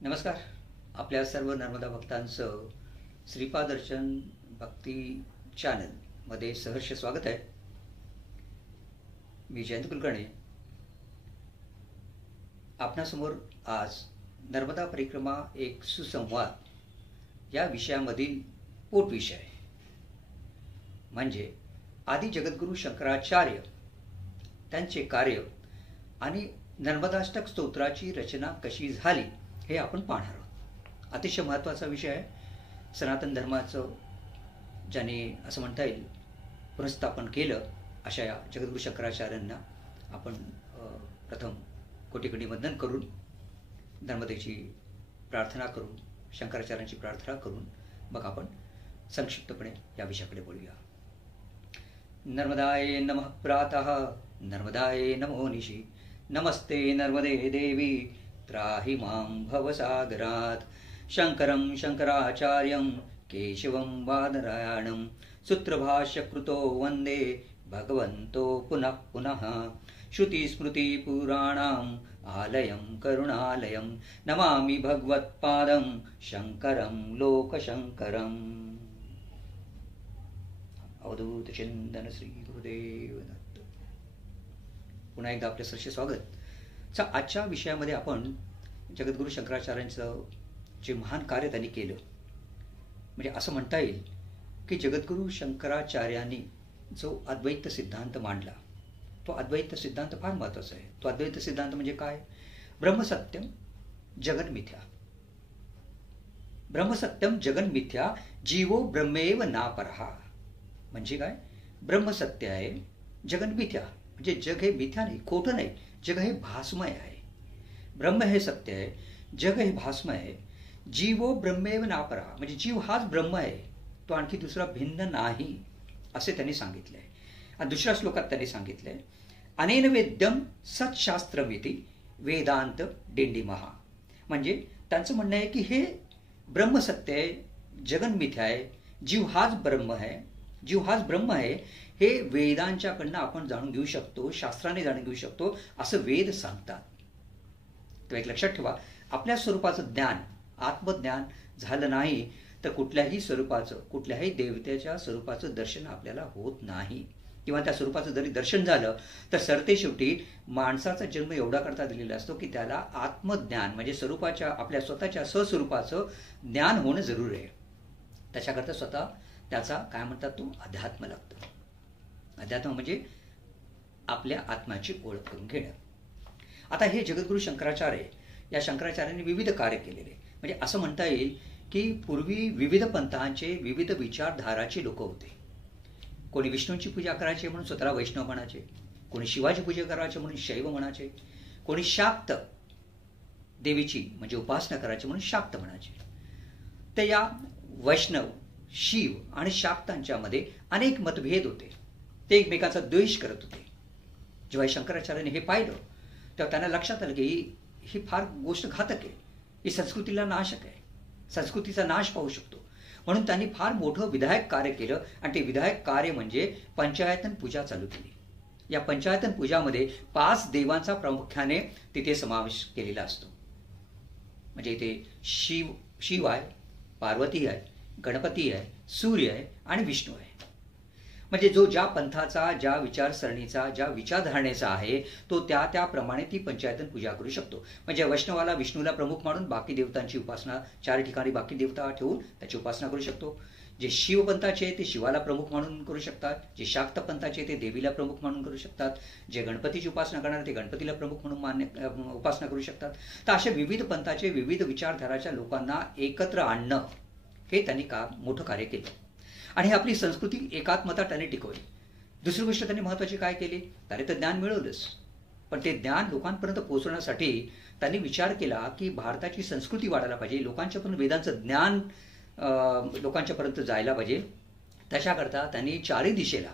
नमस्कार. आपल्या सर्व नर्मदा भक्तांचं श्रीपादर्शन भक्ती चॅनलमध्ये सहर्ष स्वागत आहे. मी जयंत कुलकर्णी. आपणासमोर आज नर्मदा परिक्रमा एक सुसंवाद या विषयामधील पोटविषय म्हणजे आदि जगद्गुरू शंकराचार्य त्यांचे कार्य आणि नर्मदाष्टक स्तोत्राची रचना कशी झाली हे आपण पाहणार आहोत. अतिशय महत्त्वाचा विषय आहे. सनातन धर्माचं ज्याने असं म्हणता येईल पुनर्स्थापन केलं अशा या जगद्गुरू शंकराचार्यांना आपण प्रथम कोटी वंदन करून नर्मदेची प्रार्थना करून शंकराचार्यांची प्रार्थना करून मग आपण संक्षिप्तपणे या विषयाकडे बोलूया. नर्मदाय नमः प्रातः, नर्मदाय नमो निशी, नमस्ते नर्मदे देवी त्राहि मां भवसागरात्. शंकरं शंकराचार्यं केशवं बादरायणं सूत्रभाष्यकृतो वन्दे भगवन्तो पुनः पुनः. श्रुतिस्मृतिपुराणाम् आलयं करुणालयं नमामि भगवत्पादं शंकरं लोकशंकरम्. अवधूत चिंतन श्री गुरुदेव दत्त. पुन्हा एकदा आपले सरसे स्वागत. आजच्या विषयामध्ये आपण जगद्गुरू शंकराचार्यांचं जे महान कार्य त्यांनी केलं म्हणजे असं म्हणता येईल की जगद्गुरू शंकराचार्यांनी जो अद्वैत सिद्धांत मांडला तो अद्वैत सिद्धांत फार महत्त्वाचा आहे. तो अद्वैत सिद्धांत म्हणजे काय? ब्रह्मसत्यम जगन्मिथ्या. ब्रह्मसत्यम जगन्मिथ्या जीवो ब्रह्मेव नापरः. म्हणजे काय? ब्रह्मसत्य आहे, जगन्मिथ्या म्हणजे जग हे मिथ्या नाही, खोटं नाही, जग हे भासमय आहे. ब्रह्म हे सत्य आहे, जग हे भासमय आहे. जीवो ब्रह्मेव नापरा म्हणजे जीव हाच ब्रह्म आहे, तो आणखी दुसरा भिन्न नाही असे त्यांनी सांगितले आहे. आणि दुसऱ्या श्लोकात त्यांनी सांगितले अनेन वेद्यम सत्शास्त्रमिति वेदांत डिंडिमहा. म्हणजे त्यांचं म्हणणं आहे की हे ब्रह्म सत्य आहे, जगन मिथ्या आहे, जीव हाच ब्रह्म आहे, जीव हाच ब्रह्म आहे हे वेदांच्याकडनं आपण जाणून घेऊ शकतो, शास्त्राने जाणून घेऊ शकतो असं वेद सांगतात. तो एक लक्षात ठेवा, आपल्या स्वरूपाचं ज्ञान आत्मज्ञान झालं नाही तर कुठल्याही स्वरूपाचं कुठल्याही देवतेच्या स्वरूपाचं दर्शन आपल्याला होत नाही. किंवा त्या स्वरूपाचं जरी दर्शन झालं तर सरते शेवटी माणसाचा जन्म एवढा करता दिलेला असतो की त्याला आत्मज्ञान म्हणजे स्वरूपाच्या आपल्या स्वतःच्या स्वस्वरूपाचं ज्ञान होणं जरूर आहे. त्याच्याकरता स्वतः त्याचा काय म्हणतात तो अध्यात्म लागतं. अध्यात्म म्हणजे आपल्या आत्म्याची ओळख करून घेणं. आता हे जगद्गुरू शंकराचार्य या शंकराचार्यांनी विविध कार्य केलेले म्हणजे असं म्हणता येईल की पूर्वी विविध पंथांचे विविध विचारधाराचे लोक होते. कोणी विष्णूंची पूजा करायचे म्हणून स्वतःला वैष्णव म्हणायचे, कोणी शिवाची पूजा करायचे म्हणून शैव म्हणायचे, कोणी शाक्त देवीची म्हणजे उपासना करायची म्हणून शाक्त म्हणायचे. तर या वैष्णव शिव आणि शाक्तांच्या मध्ये अनेक मतभेद होते. ते एकमेकांचा द्वेष करत होते. जेव्हा शंकराचार्यांनी हे पाहिलं तेव्हा त्यांना लक्षात आलं की ही फार गोष्ट घातक आहे, ही संस्कृतीला नाशक आहे, संस्कृतीचा नाश पाहू शकतो. म्हणून त्यांनी फार मोठं विधायक कार्य केलं आणि ते विधायक कार्य म्हणजे पंचायतन पूजा चालू केली. या पंचायतन पूजामध्ये 5 देवांचा प्रामुख्याने तिथे समावेश केलेला असतो. म्हणजे इथे शिव आहे, पार्वती आहे, गणपती आहे, सूर्य आहे आणि विष्णू आहे. म्हणजे जो ज्या पंथाचा ज्या विचारसरणीचा ज्या विचारधारणेचा आहे तो त्याप्रमाणे ती पंचायतन पूजा करू शकतो. म्हणजे वैष्णवाला विष्णूला प्रमुख मानून बाकी देवतांची उपासना 4 ठिकाणी बाकी देवता ठेवून त्याची उपासना करू शकतो. जे शिवपंथाचे ते शिवाला प्रमुख मानून करू शकतात, जे शाक्त पंथाचे ते देवीला प्रमुख मानून करू शकतात, जे गणपतीची उपासना करणार ते गणपतीला प्रमुख म्हणून उपासना करू शकतात. तर अशा विविध पंथाचे विविध विचारधाराच्या लोकांना एकत्र आणणं हे त्यांनी मोठं कार्य केलं. आणि आपली संस्कृती एकात्मता त्यांनी टिकवली. दुसरी गोष्ट त्यांनी महत्त्वाची काय केली? त्याने तर ज्ञान मिळवलंच, पण ते ज्ञान लोकांपर्यंत पोहोचवण्यासाठी त्यांनी विचार केला की भारताची संस्कृती वाढायला पाहिजे, लोकांच्यापर्यंत वेदांचं ज्ञान लोकांच्यापर्यंत जायला पाहिजे. त्याच्याकरता त्यांनी 4 दिशेला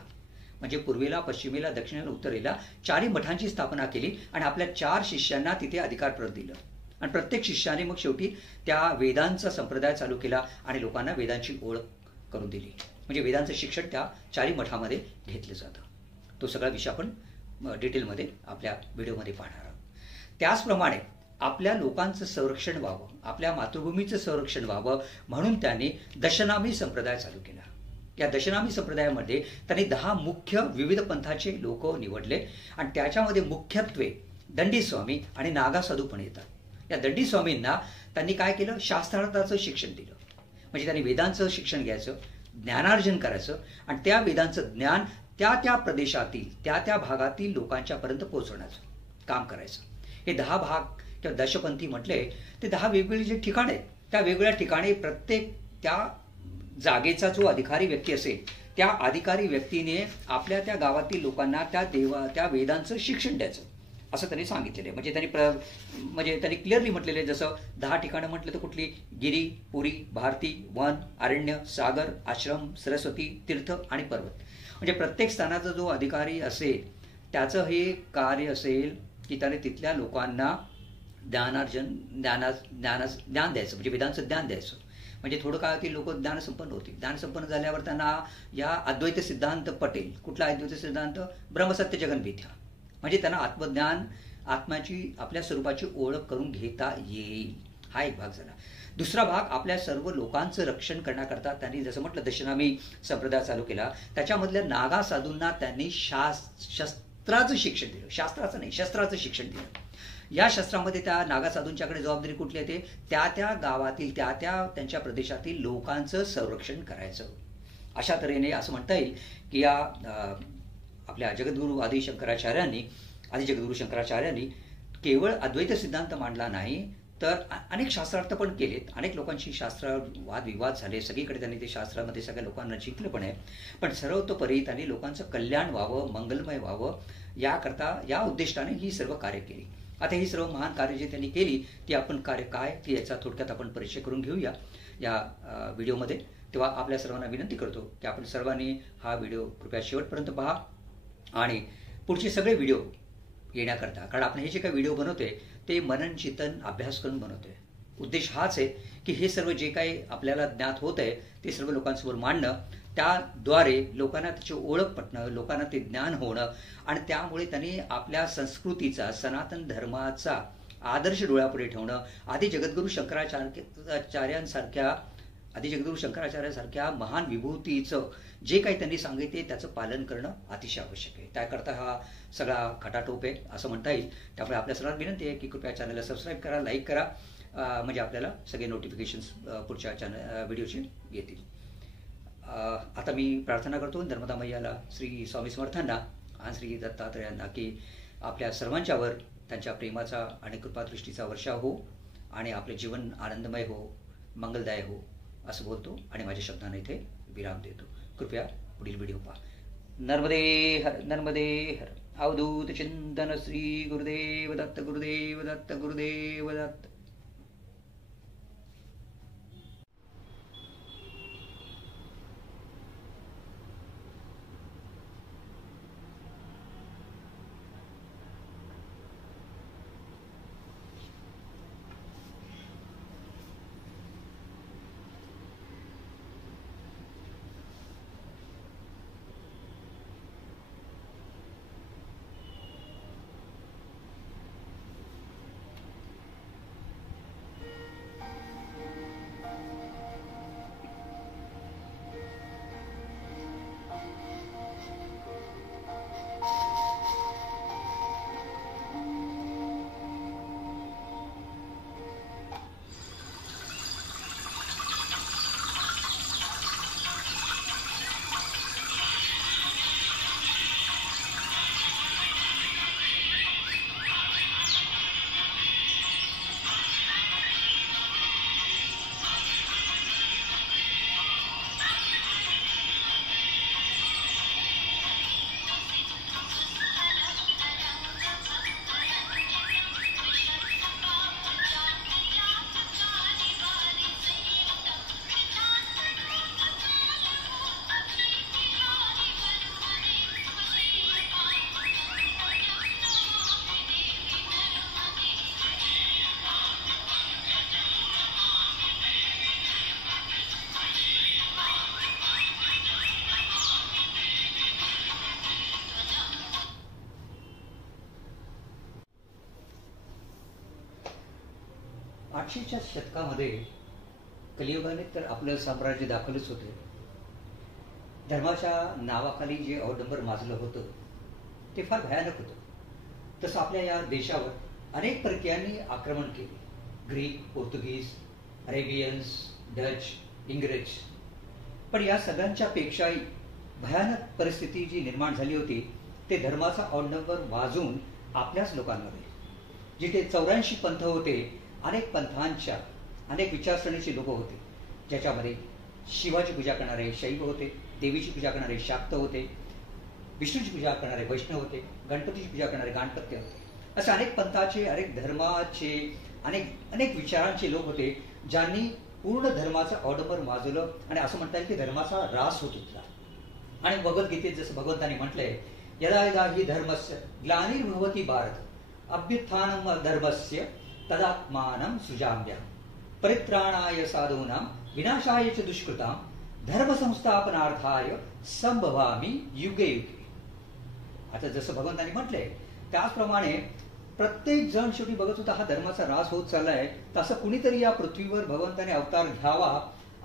म्हणजे पूर्वेला, पश्चिमेला, दक्षिणेला, उत्तरेला 4 मठांची स्थापना केली आणि आपल्या 4 शिष्यांना तिथे अधिकारपद दिलं. आणि प्रत्येक शिष्याने मग शेवटी त्या वेदांचा संप्रदाय चालू केला आणि लोकांना वेदांची ओळख करून दिली. म्हणजे वेदांचं शिक्षण त्या 4 मठामध्ये घेतलं जातं. तो सगळा विषय आपण डिटेलमध्ये आपल्या व्हिडिओमध्ये पाहणार आहोत. त्याचप्रमाणे आपल्या लोकांचं संरक्षण व्हावं, आपल्या मातृभूमीचं संरक्षण व्हावं म्हणून त्यांनी दशनामी संप्रदाय चालू केला. या दशनामी संप्रदायामध्ये त्यांनी 10 मुख्य विविध पंथाचे लोक निवडले आणि त्याच्यामध्ये मुख्यत्वे दंडी स्वामी आणि नागा साधू पण येतात. या दंडी स्वामींना त्यांनी काय केलं, शास्त्रार्थाचं शिक्षण दिलं. म्हणजे त्यांनी वेदांचं शिक्षण घ्यायचं, ज्ञानार्जन करायचं आणि त्या वेदांचं ज्ञान त्या त्या प्रदेशातील त्या त्या भागातील लोकांच्यापर्यंत पोहोचवण्याचं काम करायचं. हे 10 भाग किंवा दशपंथी म्हटले ते 10 वेगवेगळी जे ठिकाणं आहेत त्या वेगवेगळ्या ठिकाणी प्रत्येक त्या जागेचा जो अधिकारी व्यक्ती असेल त्या अधिकारी व्यक्तीने आपल्या त्या गावातील लोकांना त्या वेदांचं शिक्षण द्यायचं असं त्यांनी सांगितलेलं आहे. म्हणजे त्यांनी क्लिअरली म्हटलेलं आहे. जसं 10 ठिकाणं म्हटलं तर कुठली, गिरी, पुरी, भारती, वन, अरण्य, सागर, आश्रम, सरस्वती, तीर्थ आणि पर्वत. म्हणजे प्रत्येक स्थानाचा जो अधिकारी असेल त्याचं हे कार्य असेल की त्याने तिथल्या लोकांना ज्ञान द्यायचं, म्हणजे वेदांचं ज्ञान द्यायचं. म्हणजे थोडं काळातील लोक ज्ञानसंपन्न होतील. ज्ञानसंपन्न झाल्यावर त्यांना या अद्वैत सिद्धांत पटेल. कुठला अद्वैत सिद्धांत? ब्रह्मसत्य जगन मिथ्या. म्हणजे त्यांना आत्मज्ञान, आत्म्याची, आपल्या स्वरूपाची ओळख करून घेता येईल. हा एक भाग झाला. दुसरा भाग, आपल्या सर्व लोकांचं रक्षण करण्याकरता त्यांनी जसं म्हटलं दशनामी संप्रदाय चालू केला. त्याच्यामधल्या नागा साधूंना त्यांनी शस्त्राचं शिक्षण दिलं. शास्त्राचं नाही, शस्त्राचं शिक्षण दिलं. या शस्त्रामध्ये त्या नागा साधूंच्याकडे जबाबदारी कुठली येते, त्या त्या गावातील त्या त्या त्यांच्या प्रदेशातील लोकांचं संरक्षण करायचं. अशा तऱ्हेने असं म्हणता येईल की या आपल्या जगद्गुरू आदि जगद्गुरू शंकराचार्यांनी केवळ अद्वैत सिद्धांत मांडला नाही तर अनेक शास्त्रार्थ पण केलेत. अनेक लोकांशी शास्त्र वादविवाद झाले. सगळीकडे त्यांनी ते शास्त्रामध्ये सगळ्या लोकांना जिंकलं पण आहे. पण सर्वतोपरी त्यांनी लोकांचं कल्याण व्हावं, मंगलमय व्हावं याकरता, या उद्दिष्टाने ही सर्व कार्य केली. आता ही सर्व महान कार्य जे त्यांनी केली ती आपण कार्य काय ती याचा थोडक्यात आपण परिचय करून घेऊया या व्हिडिओमध्ये. तेव्हा आपल्या सर्वांना विनंती करतो की आपण सर्वांनी हा व्हिडिओ कृपया शेवटपर्यंत पहा आणि पुढचे सगळे व्हिडिओ येण्याकरता, कारण आपण हे जे काही व्हिडिओ बनवतोय ते मनन चिंतन अभ्यास करून बनवतोय. उद्देश हाच आहे की हे सर्व जे काही आपल्याला ज्ञात होत आहे ते सर्व लोकांसमोर मांडणं, त्याद्वारे लोकांना त्याची ओळख पटणं, लोकांना ते ज्ञान होणं आणि त्यामुळे त्यांनी आपल्या संस्कृतीचा, सनातन धर्माचा आदर्श डोळ्यापुढे ठेवणं. आदि जगद्गुरू शंकराचार्यांसारख्या महान विभूतीचं जे काही त्यांनी सांगितले त्याचं पालन करणं अतिशय आवश्यक आहे. त्याकरता हा सगळा खटाटोप आहे असं म्हणता येईल. त्यामुळे आपल्या सर्वांना विनंती आहे की कृपया चॅनलला सबस्क्राईब करा, लाईक करा, म्हणजे आपल्याला सगळे नोटिफिकेशन्स पुढच्या व्हिडिओचे येतील. आता मी प्रार्थना करतो नर्मदा मैयाला, श्री स्वामी समर्थांना आणि श्री दत्तात्रेयांना की आपल्या सर्वांच्यावर त्यांच्या प्रेमाचा आणि कृपादृष्टीचा वर्षाव हो आणि आपले जीवन आनंदमय हो, मंगलदाय हो असं बोलतो आणि माझ्या शब्दांना इथे विराम देतो. कृपया पुढील व्हिडिओ पहा. नर्मदे हर, नर्मदे हर. अवधूत चिंतन श्री गुरुदेव दत्त, गुरुदेव दत्त, गुरुदेव दत्त. 500च्या शतकामध्ये कलियुगाने तर आपलं साम्राज्य दाखवलंच होतं. धर्माच्या नावाखाली जे अवडंबर माजलं होतं ते फार भयानक होतं. तसं आपल्या या देशावर अनेक परकीयांनी आक्रमण केले. ग्रीक, पोर्तुगीज, अरेबियन्स, डच, इंग्रज. पण या सगळ्यांच्या पेक्षाही भयानक परिस्थिती जी निर्माण झाली होती ते धर्माचा अवडंबर वाजून आपल्याच लोकांमध्ये. जिथे 84 पंथ होते, अनेक पंथांच्या अनेक विचारसरणीचे लोक होते, ज्याच्यामध्ये शिवाची पूजा करणारे शैव होते, देवीची पूजा करणारे शाक्त होते, विष्णूची पूजा करणारे वैष्णव होते, गणपतीची पूजा करणारे गणपत्य होते. असे अनेक पंथाचे, अनेक धर्माचे, अनेक विचारांचे लोक होते, ज्यांनी पूर्ण धर्माचं अवडंबर माजवलं आणि असं म्हणता येईल की धर्माचा ऱ्हास होत होता. आणि भगवद्गीतेत जसं भगवंतांनी म्हटलंय, यदा यदा हि धर्मस्य ग्लानिर्भवति भारत अभ्युत्थानम धर्मस्य तदात्मानं सुजाम्यहम् परित्राणाय साधूनां विनाशाय च दुष्कृतां धर्म संस्थापनार्थाय संभवामि युगे युगे. आता जसं भगवंतांनी म्हटलंय त्याचप्रमाणे प्रत्येक जण शेवटी बघत होता हा धर्माचा ऱ्हास होत चाललाय, तसं कुणीतरी या पृथ्वीवर भगवंताने अवतार घ्यावा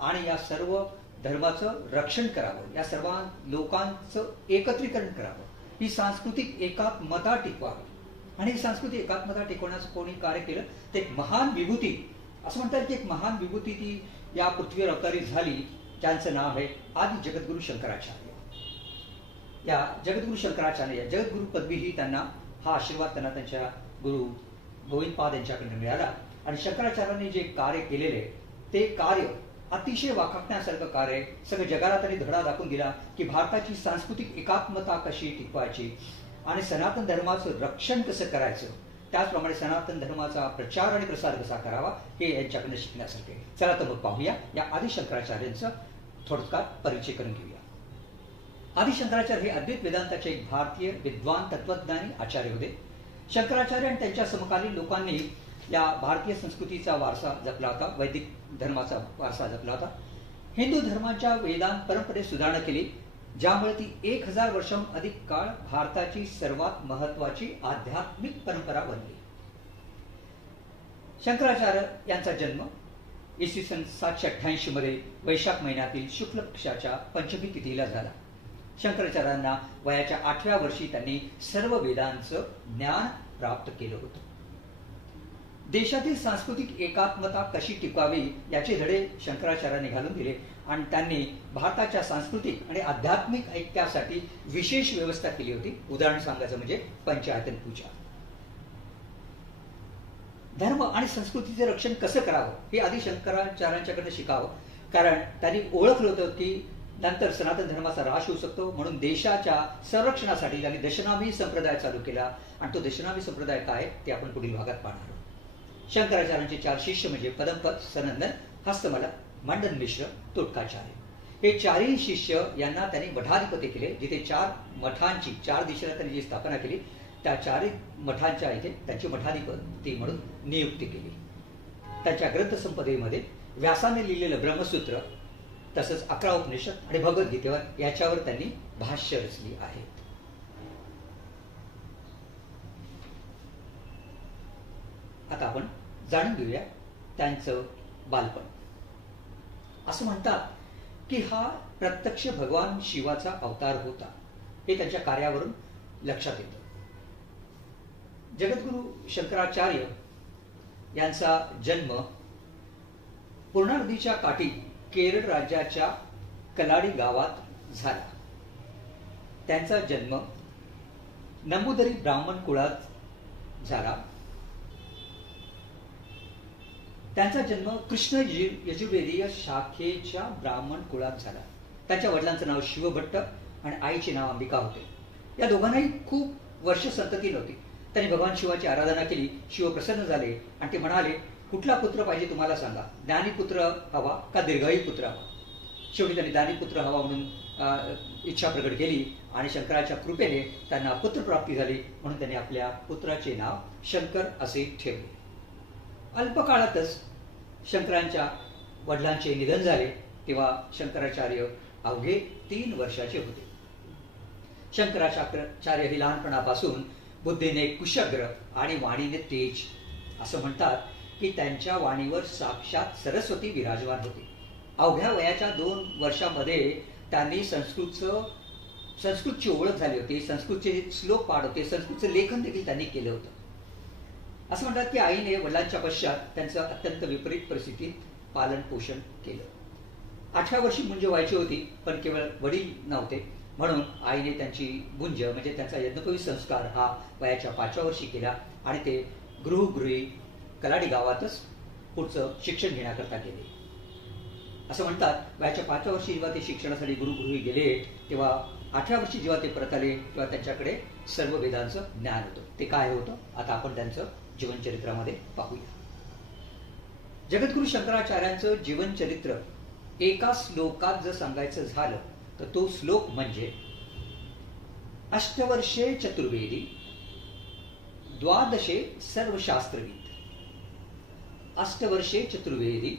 आणि या सर्व धर्माचं रक्षण करावं, या सर्व लोकांचं एकत्रीकरण करावं, ही सांस्कृतिक एकात्मता टिकवावी. आणि ही सांस्कृतिक एकात्मता टिकवण्याचं कोणी कार्य केलं ते एक महान विभूती, असं म्हणतात की एक महान विभूती ती या पृथ्वीवर अवतारित झाली, ज्यांचं नाव आहे आदि जगद्गुरु शंकराचार्य. या जगद्गुरु शंकराचार्य जगद्गुरु पदवी ही त्यांना, हा आशीर्वाद त्यांना त्यांच्या गुरु गोविंदपाद यांच्याकडून मिळाला. आणि शंकराचार्यांनी जे कार्य केलेले ते कार्य अतिशय वाखाणण्यासारखं कार्य आहे. सगळं जगाला त्यांनी धडा दाखवून दिला की भारताची सांस्कृतिक एकात्मता कशी टिकवायची आणि सनातन धर्माचं रक्षण कसं करायचं, त्याचप्रमाणे सनातन धर्माचा प्रचार आणि प्रसार कसा करावा हे यांच्याकडनं शिकण्यासारखे. चला तर मग पाहूया या आदि शंकराचार्यांचा थोडक्यात परिचय करून घेऊया. आदि शंकराचार्य हे अद्वैत वेदांताचे एक भारतीय विद्वान तत्वज्ञानी आचार्य होते. शंकराचार्य आणि त्यांच्या समकालीन लोकांनी या भारतीय संस्कृतीचा वारसा जपला होता, वैदिक धर्माचा वारसा जपला होता. हिंदू धर्माच्या वेदांत परंपरेत सुधारणा केली, ज्यामुळे ती 1000 वर्षांहून अधिक काळ भारताची सर्वात महत्वाची आध्यात्मिक परंपरा बनली. शंकराचार्य यांचा जन्म इसवी सन 788 मध्ये वैशाख महिन्यातील शुक्ल पक्षाच्या पंचमी तिथीला झाला. शंकराचार्यांना वयाच्या 8व्या वर्षी त्यांनी सर्व वेदांचं ज्ञान प्राप्त केलं होतं. देशातील सांस्कृतिक एकात्मता कशी टिकवावी याचे धडे शंकराचार्यांनी घालून दिले आणि त्यांनी भारताच्या सांस्कृतिक आणि आध्यात्मिक ऐक्यासाठी विशेष व्यवस्था केली होती. उदाहरण सांगायचं म्हणजे पंचायतन पूजा. धर्म आणि संस्कृतीचे रक्षण कसं करावं हे आधी शंकराचार्यांच्याकडनं शिकावं, कारण त्यांनी ओळखलं होतं की नंतर सनातन धर्माचा ऱ्हास होऊ शकतो. म्हणून देशाच्या संरक्षणासाठी त्यांनी दशनामी संप्रदाय चालू केला आणि तो दशनामी संप्रदाय काय ते आपण पुढील भागात पाहणार आहोत. शंकराचार्यांचे 4 शिष्य म्हणजे पदमपद, सनंदन, हस्तमल, मंडन मिश्र, तोटकाचार्य. हे 4ही शिष्य यांना त्यांनी मठाधिपती केले. जिथे 4 मठांची 4 दिशेला त्यांनी जी स्थापना केली त्या 4 मठांच्या इथे त्यांची मठाधिपती म्हणून नियुक्ती केली. त्यांच्या ग्रंथसंपदेमध्ये व्यासाने लिहिलेलं ब्रह्मसूत्र तसंच 11 उपनिषद आणि भगवद्गीतेवर याच्यावर त्यांनी भाष्य रचली आहेत. आता आपण जाणून घेऊया त्यांचं बालपण. असं म्हणतात की हा प्रत्यक्ष भगवान शिवाचा अवतार होता, हे त्यांच्या कार्यावरून लक्षात येतं. जगद्गुरु शंकराचार्य यांचा जन्म पूर्णा नदीच्या काठी केरळ राज्याच्या कलाडी गावात झाला. त्यांचा जन्म नंबूदरी ब्राह्मण कुळात झाला. त्यांचा जन्म कृष्ण यजुर्वेदीय शाखेच्या ब्राह्मण कुळात झाला. त्यांच्या वडिलांचं नाव शिवभट्ट आणि आईचे नाव अंबिका होते. या दोघांनाही खूप वर्ष संतती नव्हती. त्यांनी भगवान शिवाची आराधना केली. शिव प्रसन्न झाले आणि ते म्हणाले, कुठला पुत्र पाहिजे तुम्हाला सांगा, ज्ञानीपुत्र हवा का दीर्घायी पुत्र हवा. शेवटी त्यांनी ज्ञानीपुत्र हवा म्हणून इच्छा प्रकट केली आणि शंकराच्या कृपेने त्यांना पुत्रप्राप्ती झाली. म्हणून त्यांनी आपल्या पुत्राचे नाव शंकर असे ठेवले. अल्पकाळातच शंकरांच्या वडिलांचे निधन झाले. तेव्हा शंकराचार्य अवघे 3 वर्षाचे होते. शंकराचार्य हे लहानपणापासून बुद्धीने कुशग्र आणि वाणीने तेज. असं म्हणतात की त्यांच्या वाणीवर साक्षात सरस्वती विराजमान होती. अवघ्या वयाच्या 2 वर्षामध्ये त्यांनी संस्कृतची ओळख झाली होती, संस्कृतचे श्लोक पाठ होते, संस्कृतचं लेखन देखील त्यांनी केलं होतं. असं म्हणतात की आईने वडिलांच्या पश्चात त्यांचं अत्यंत विपरीत परिस्थितीत पालन पोषण केलं. 18 वर्षी मुंज व्हायची होती, पण केवळ वडील नव्हते, म्हणून आईने त्यांची गुंज म्हणजे त्यांचा यज्ञोपवी संस्कार हा वयाच्या 5व्या वर्षी केला आणि ते गृहगृही कलाडी गावातच पुढचं शिक्षण घेण्याकरता गेले. असं म्हणतात वयाच्या 5व्या वर्षी जेव्हा ते शिक्षणासाठी गृहगृही गेले, तेव्हा 18 वर्षी जेव्हा ते परत आले तेव्हा त्यांच्याकडे सर्व वेदांचं ज्ञान होतं. ते काय होतं आता आपण त्यांचं जीवनचरित्रामध्ये पाहूया. जगद्गुरु शंकराचार्यांचं जीवनचरित्र एका श्लोकात जर सांगायचं झालं तर तो श्लोक म्हणजे अष्टवर्षे चतुर्वेदी द्वादशे सर्वशास्त्रविद. अष्टवर्षे चतुर्वेदी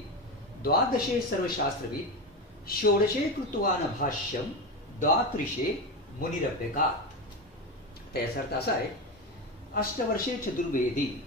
द्वादशे सर्वशास्त्रविद षोडशे कृतवान भाष्यम द्वात्रिशे मुनिरभ्यगात. त्याचा अर्थ असा आहे, अष्टवर्षे चतुर्वेदी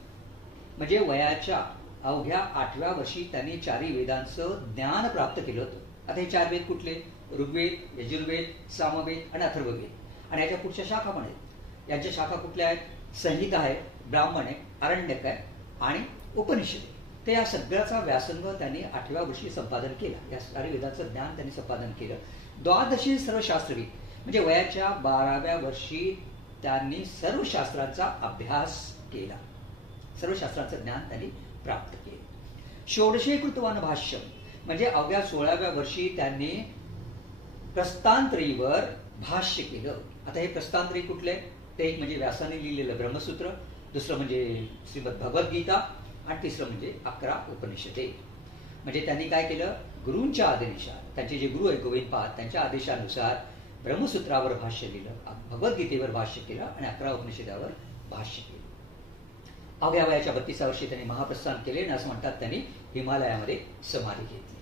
म्हणजे वयाच्या अवघ्या 8व्या वर्षी त्यांनी 4 वेदांचं ज्ञान प्राप्त केलं होतं. आता हे 4 वेद कुठले? ऋग्वेद, यजुर्वेद, सामवेद आणि अथर्ववेद. आणि याच्या पुढच्या शाखा पण आहेत. यांच्या शाखा कुठल्या आहेत? संहिता आहे, ब्राह्मण आहे, आरण्यक आहे आणि उपनिषद आहे. तर या सगळ्याचा व्यासंग त्यांनी 8व्या वर्षी संपादन केला. या 4 वेदांचं ज्ञान त्यांनी संपादन केलं. द्वादशी सर्वशास्त्रविद म्हणजे वयाच्या 12व्या वर्षी त्यांनी सर्व शास्त्रांचा अभ्यास केला, सर्व शास्त्रांचं ज्ञान त्यांनी प्राप्त केले. षोडशे कृतवान भाष्यम म्हणजे अवघ्या 16व्या वर्षी त्यांनी प्रस्थानत्रयीवर भाष्य केलं. आता हे प्रस्थानत्रयी कुठले? ते एक म्हणजे व्यासाने लिहिलेलं ब्रह्मसूत्र, दुसरं म्हणजे श्रीमद भगवद्गीता आणि तिसरं म्हणजे 11 उपनिषदे. म्हणजे त्यांनी काय केलं? गुरूंच्या आदेशानुसार, त्यांचे जे गुरु आहे गोविंदपाद त्यांच्या आदेशानुसार ब्रह्मसूत्रावर भाष्य लिहिलं, भगवद्गीतेवर भाष्य केलं आणि 11 उपनिषदावर भाष्य केलं. अवघ्या वयाच्या 32व्या वर्षी त्यांनी महाप्रस्थान केले आणि असं म्हणतात त्यांनी हिमालयामध्ये समाधी घेतली.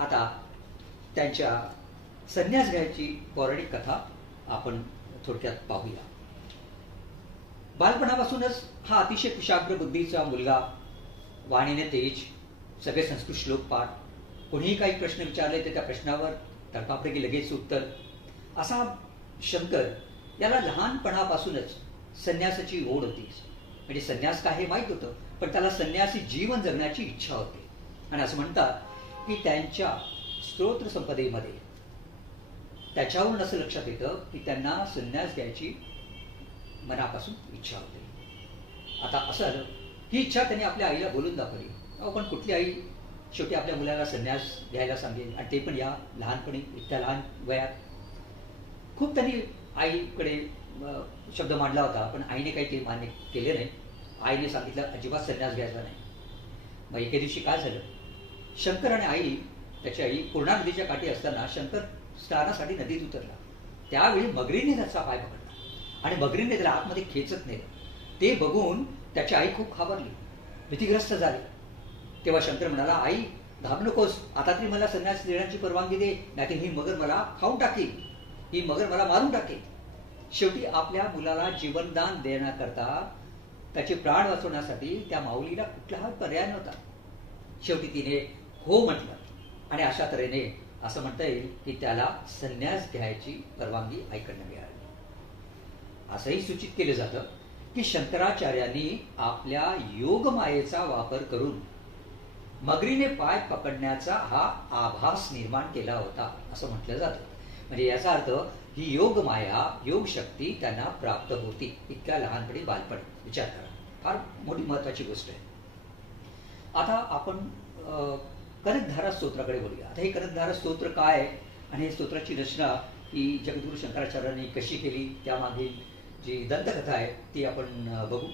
आता त्यांच्या संन्यास घ्यायची पौराणिक कथा आपण थोडक्यात पाहूया. बालपणापासूनच हा अतिशय कुशाग्र बुद्धीचा मुलगा, वाणीने तेज, सगळे संस्कृत श्लोक पाठ, कोणीही काही प्रश्न विचारले तर त्या प्रश्नावर तडकाफडकी लगेच उत्तर, असा शंकर याला लहानपणापासूनच संन्यासाची ओढ होती. म्हणजे संन्यास काय हे माहीत होतं, पण त्याला संन्यासी जीवन जगण्याची इच्छा होती. आणि असं म्हणतात की त्यांच्या स्तोत्र संपदेमध्ये त्याच्यावरून असं लक्षात येतं की त्यांना संन्यास घ्यायची मनापासून इच्छा होती. आता असं झालं ही इच्छा त्यांनी आपल्या आईला बोलून दाखवली. पण कुठली आई शेवटी आपल्या मुलाला संन्यास घ्यायला सांगेल, आणि ते पण या लहानपणी, इतक्या लहान वयात. खूप त्यांनी आईकडे शब्द मांडला होता, पण आईने काही ते मान्य केले नाही. आईने सांगितलं अजिबात संन्यास घ्यायचा नाही. मग एके दिवशी काय झालं, शंकर आणि आई, त्याची आई पूर्णा नदीच्या काठी असताना शंकर स्नानासाठी नदीत उतरला. त्यावेळी मगरीने त्याचा पाय पकडला आणि मगरीने त्याला आतमध्ये खेचत नेलं. ते बघून त्याची आई खूप घाबरली, भीतीग्रस्त झाली. तेव्हा शंकर म्हणाला, आई घाब नकोस, आता तरी मला संन्यास देण्याची परवानगी दे, नाही ही मगर मला खाऊन टाकेल, ही मगर मला मारून टाकेल. शेवटी आपल्या मुलाला जीवनदान देण्याकरता, त्याचे प्राण वाचवण्यासाठी त्या माऊलीला कुठलाही पर्याय नव्हता. शेवटी तिने हो म्हटलं आणि अशा तऱ्हेने असं म्हणता येईल की त्याला संन्यास घ्यायची परवानगी आईकडनं मिळाली. असंही सूचित केलं जातं की शंकराचार्यांनी आपल्या योगमायेचा वापर करून मगरीने पाय पकडण्याचा हा आभास निर्माण केला होता असं म्हटलं जातं. म्हणजे याचा अर्थ ही योगमाया, योग शक्ती त्यांना प्राप्त होती इतक्या लहानपणी, बालपणी. विचार करा, फार मोठी महत्वाची गोष्ट आहे. आता आपण कनकधारा स्तोत्राकडे बोलूया. आता हे कनकधारा स्तोत्र काय आहे आणि हे स्तोत्राची रचना ही जगद्गुरु शंकराचार्यांनी कशी केली, त्यामागील जी दंतकथा आहे ती आपण बघू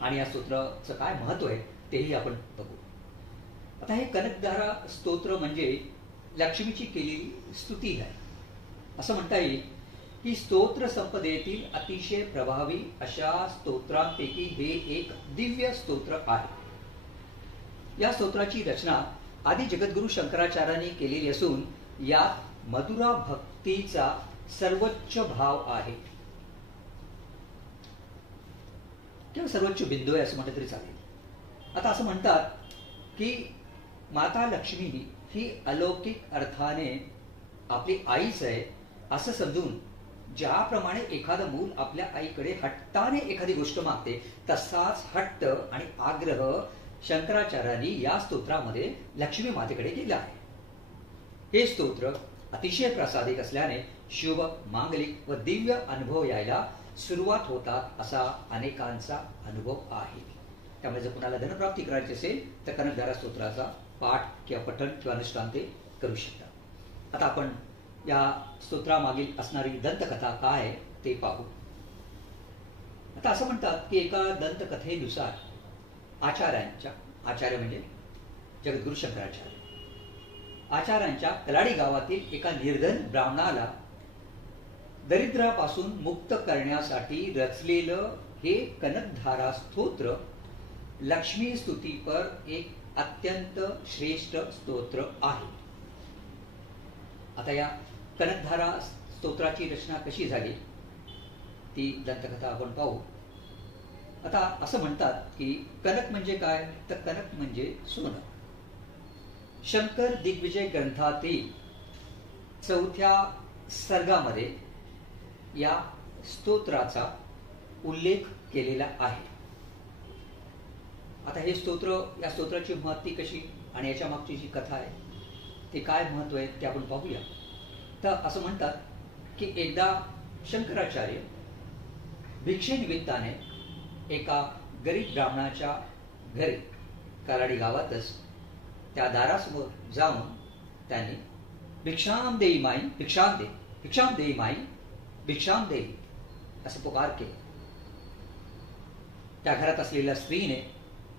आणि या स्तोत्राचं काय महत्व आहे तेही आपण बघू. आता हे कनकधारा स्तोत्र म्हणजे लक्ष्मीची केलेली स्तुती आहे. असं म्हणता येईल की स्तोत्र संपदेतील अतिशय प्रभावी अशा स्तोत्रांपैकी हे एक दिव्य स्तोत्र आहे. या स्तोत्राची रचना आदी जगद्गुरु शंकराचार्यांनी केलेली असून यात मधुरा भक्तीचा सर्वोच्च भाव आहे. किंवा सर्वोच्च बिंदू आहे असं म्हटलं तरी चालेल. आता असं म्हणतात की माता लक्ष्मी ही अलौकिक अर्थाने आपली आईच आहे असं समजून ज्याप्रमाणे एखादं मूल आपल्या आईकडे हट्टाने एखादी गोष्ट मागते, तसाच हट्ट आणि आग्रह शंकराचार्यांनी या स्तोत्रामध्ये लक्ष्मी मातेकडे केला आहे. हे स्तोत्र अतिशय प्रासादिक असल्याने शुभ, मांगलिक व दिव्य अनुभव यायला सुरुवात होतात असा अनेकांचा अनुभव आहे. त्यामुळे जर कुणाला धनप्राप्ती करायची असेल तर कनकधारा स्तोत्राचा पाठ किंवा पठण किंवा अनुष्ठान ते करू शकतात. आता आपण या स्तोत्रामागील असणारी दंतकथा काय ते पाहू. आता असं म्हणतात की एका दंतकथेनुसार आचार्य म्हणजे जगद्गुरु शंकराचार्य, आचार्यांच्या कलाडी गावातील एका निर्धन ब्राह्मणाला दरिद्रापासून मुक्त करण्यासाठी रचलेलं हे कनकधारा स्तोत्र लक्ष्मी स्तुतीपर एक अत्यंत श्रेष्ठ स्तोत्र आहे. आता या कनकधारा स्तोत्राची रचना कशी झाली ती दंतकथा आपण पाहू. आता असं म्हणतात की कनक म्हणजे काय, तर कनक म्हणजे सोनं. शंकर दिग्विजय ग्रंथातील 4थ्या सर्गामध्ये या स्तोत्राचा उल्लेख केलेला आहे. आता हे स्तोत्र, या स्तोत्राची महत्ती कशी आणि याच्या मागची जी कथा आहे ते काय महत्व आहे ते आपण पाहूया. तर असं म्हणतात की एकदा शंकराचार्य भिक्षेनिमित्ताने एका गरीब ब्राह्मणाच्या घरी कलाडी गावातच त्या दारासमोर जाऊन त्यांनी भिक्षाम देई माई, भिक्षाम दे, भिक्षाम देई माई, भिक्षाम देई असं पुकार केलं. त्या घरात असलेल्या स्त्रीने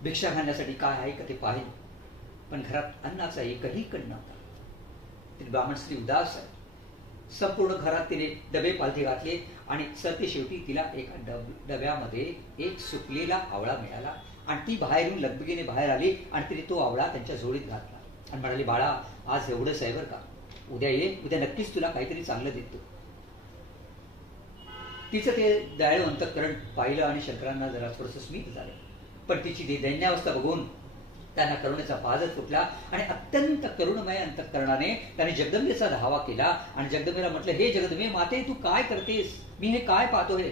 भिक्षा घालण्यासाठी काय आहे का ते पाहिले, पण घरात अन्नाचा एकही कण नव्हता. ती ब्राह्मण स्त्री उदास आहे. संपूर्ण घरात तिने डबे पालथे घातले आणि सरते शेवटी तिला एका डब्यामध्ये एक सुकलेला आवळा मिळाला आणि ती बाहेरून लगबगीने बाहेर आली आणि तिने तो आवळा त्यांच्या झोळीत घातला आणि म्हणाली, बाळा आज एवढंच आहे बरं का, उद्या ये, उद्या नक्कीच तुला काहीतरी चांगलं देतो. तिचं ते दयाळू अंतःकरण पाहिलं आणि शंकरांना जरा थोडंसं स्मित झालं. पण तिची दैन्यावस्था बघून त्यांना करुणेचा पाजत फुटला आणि अत्यंत करुणमय अंतःकरणाने त्याने जगदंबेचा धावा केला आणि जगदंबेला म्हटलं, हे जगदंबे माते तू काय करतेस, मी हे काय पाहतोय.